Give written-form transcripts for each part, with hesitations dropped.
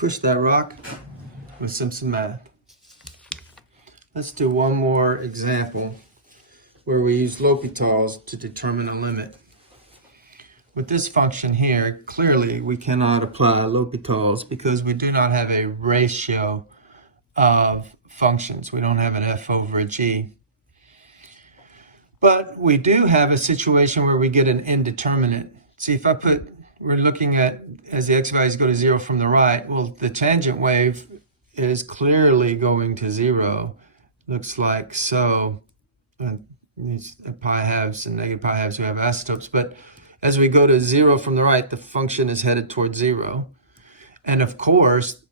push that rock with some math. Let's do one more example where we use L'Hopital's to determine a limit. With this function here, clearly we cannot apply L'Hopital's because we do not have a ratio of functions. We don't have an f over a g. But we do have a situation where we get an indeterminate. See, if I put, we're looking at, as the x values go to 0 from the right, well, the tangent wave is clearly going to 0. Looks like so. These pi halves and negative pi halves, we have asymptotes. But as we go to 0 from the right, the function is headed towards 0. And of course,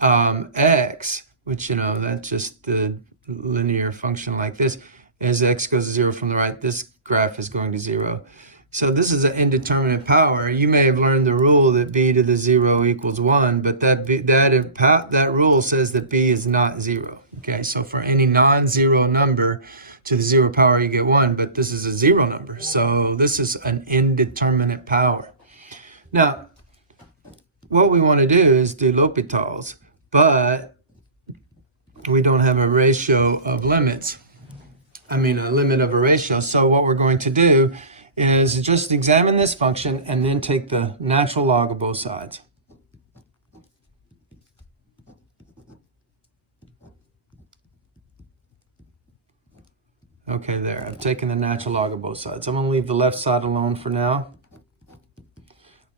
x, which, that's just the linear function like this, as x goes to 0 from the right, this graph is going to 0. So this is an indeterminate power. You may have learned the rule that b to the 0 equals 1, but that rule says that b is not 0. Okay, so for any non-zero number to the 0 power, you get 1, but this is a 0 number. So this is an indeterminate power. Now, what we want to do is do L'Hopital's, but we don't have a ratio of limits. A limit of a ratio. So what we're going to do is just examine this function and then take the natural log of both sides. Okay, there. I've taken the natural log of both sides. I'm going to leave the left side alone for now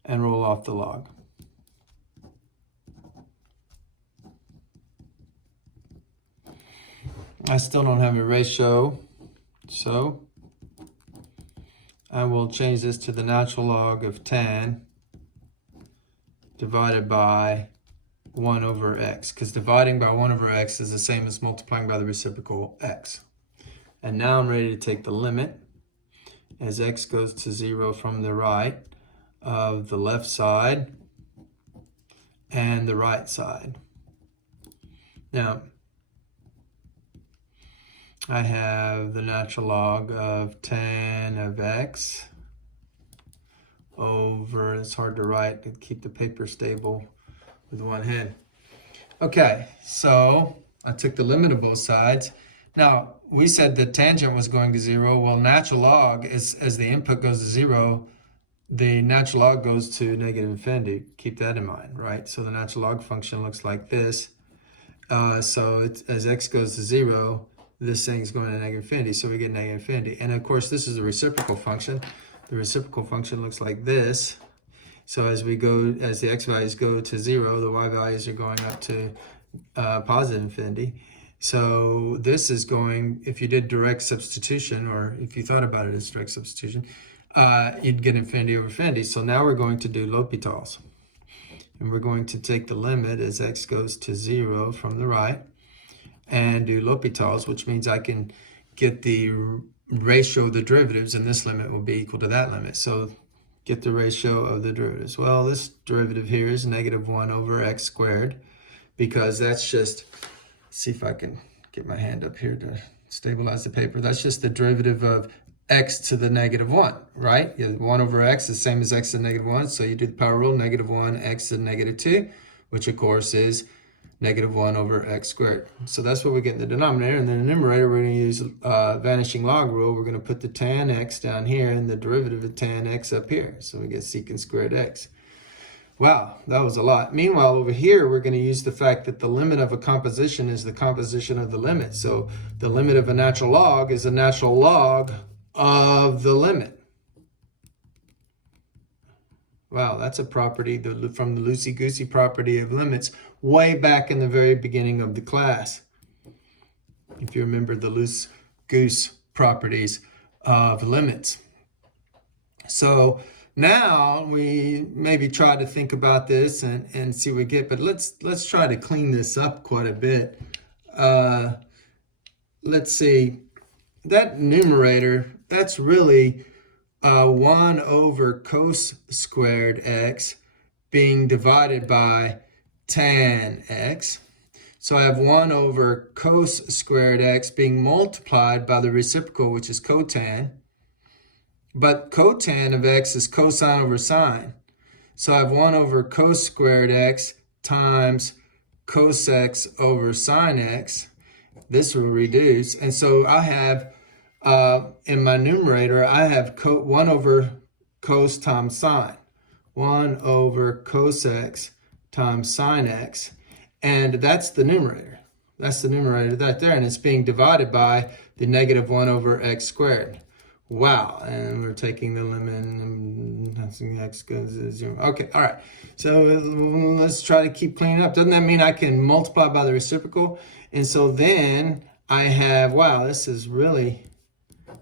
and roll off the log. I still don't have a ratio, so I will change this to the natural log of tan divided by 1 over x, because dividing by 1 over x is the same as multiplying by the reciprocal x. And now I'm ready to take the limit as x goes to 0 from the right of the left side and the right side. Now, I have the natural log of tan of x over, it's hard to write to keep the paper stable with one hand. Okay, so I took the limit of both sides. Now, we said the tangent was going to 0. Well, natural log, as the input goes to 0, the natural log goes to negative infinity. Keep that in mind, right? So the natural log function looks like this. So as x goes to 0, this thing's going to negative infinity, so we get negative infinity. And of course, this is the reciprocal function. The reciprocal function looks like this. So as the x values go to 0, the y values are going up to positive infinity. So this is going, if you did direct substitution, or if you thought about it as direct substitution, you'd get infinity over infinity. So now we're going to do L'Hopital's. And we're going to take the limit as x goes to 0 from the right and do L'Hopital's, which means I can get the ratio of the derivatives, and this limit will be equal to that limit. So get the ratio of the derivatives. Well, this derivative here is negative 1 over x squared, because that's just, see if I can get my hand up here to stabilize the paper. That's just the derivative of x to the negative 1, right? 1 over x is the same as x to the negative 1. So you do the power rule, negative 1, x to the negative 2, which of course is negative 1 over x squared. So that's what we get in the denominator. And then the numerator, we're going to use vanishing log rule. We're going to put the tan x down here and the derivative of tan x up here. So we get secant squared x. Wow, that was a lot. Meanwhile, over here, we're going to use the fact that the limit of a composition is the composition of the limit. So the limit of a natural log is a natural log of the limit. Wow, that's a property from the loosey-goosey property of limits way back in the very beginning of the class. If you remember the loose-goose properties of limits. So now we maybe try to think about this and see what we get, but let's try to clean this up quite a bit. Let's see, that numerator, that's really 1 over cos squared x being divided by tan x. So I have 1 over cos squared x being multiplied by the reciprocal, which is cotan. But cotan of x is cosine over sine. So I have 1 over cos squared x times cos x over sine x. This will reduce. And so I have, in my numerator, I have 1 over cos times sine. 1 over cos x times sine x. And that's the numerator. That's the numerator right there. And it's being divided by the negative 1 over x squared. Wow. And we're taking the limit, and x goes to 0. Okay, all right. So let's try to keep cleaning up. Doesn't that mean I can multiply by the reciprocal? And so then I have, wow, this is really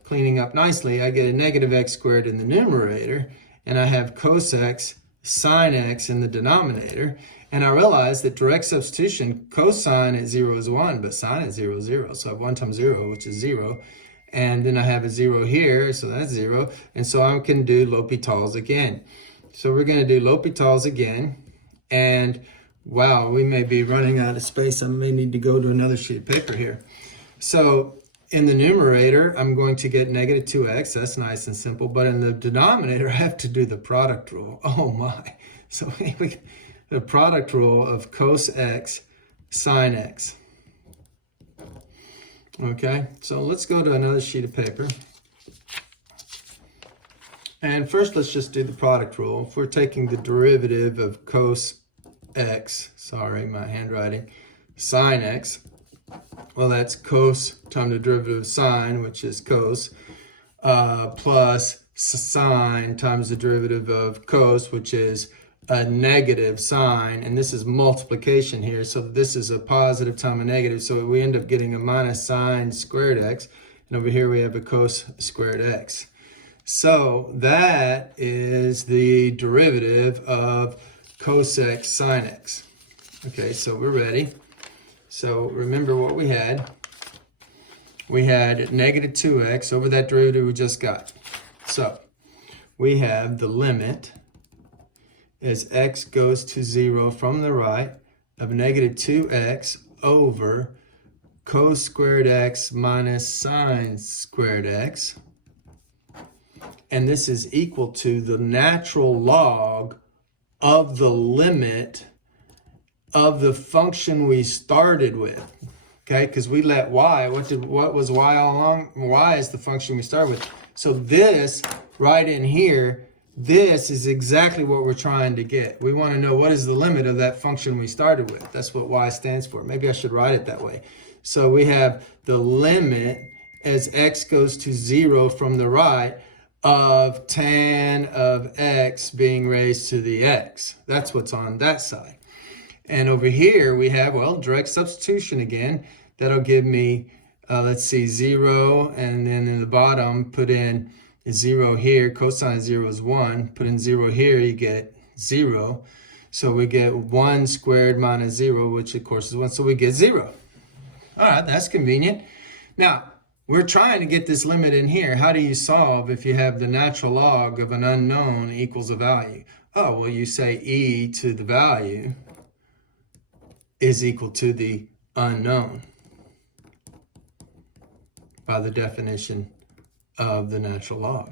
cleaning up nicely. I get a negative x squared in the numerator, and I have cos x sine x in the denominator. And I realize that direct substitution, cosine at 0 is 1, but sine at 0 is 0. So I have 1 times 0, which is 0. And then I have a 0 here, so that's 0. And so I can do L'Hopital's again. So we're going to do L'Hopital's again. And wow, we may be running out of space. I may need to go to another sheet of paper here. So in the numerator, I'm going to get negative 2x. That's nice and simple. But in the denominator, I have to do the product rule. Oh my. So the product rule of cos x sine x. Okay, so let's go to another sheet of paper. And first, let's just do the product rule. If we're taking the derivative of cos x, sorry, my handwriting, sine x, well, that's cos times the derivative of sine, which is cos, plus sine times the derivative of cos, which is a negative sine, and this is multiplication here, so this is a positive times a negative, so we end up getting a minus sine squared x, and over here we have a cos squared x. So that is the derivative of cos x sine x. Okay, so we're ready. So remember what we had. We had negative 2x over that derivative we just got. So we have the limit as x goes to 0 from the right of negative 2x over cos squared x minus sine squared x. And this is equal to the natural log of the limit of the function we started with. Okay, because we let y, what was y all along? Y is the function we started with. So this right in here, this is exactly what we're trying to get. We want to know what is the limit of that function we started with. That's what y stands for. Maybe I should write it that way. So we have the limit as x goes to 0 from the right of tan of x being raised to the x. That's what's on that side. And over here we have, well, direct substitution again. That'll give me, let's see, 0. And then in the bottom, put in 0 here, cosine of 0 is 1. Put in 0 here, you get 0. So we get 1 squared minus 0, which of course is 1. So we get 0. All right, that's convenient. Now, we're trying to get this limit in here. How do you solve if you have the natural log of an unknown equals a value? Oh, well, you say e to the value is equal to the unknown by the definition of the natural log.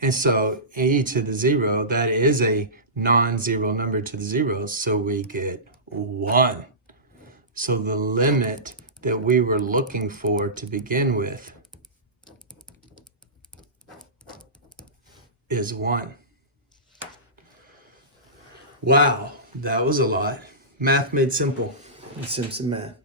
And so e to the 0, that is a non-zero number to the 0, so we get 1. So the limit that we were looking for to begin with is 1. Wow, that was a lot. Math made simple. Simpson Math.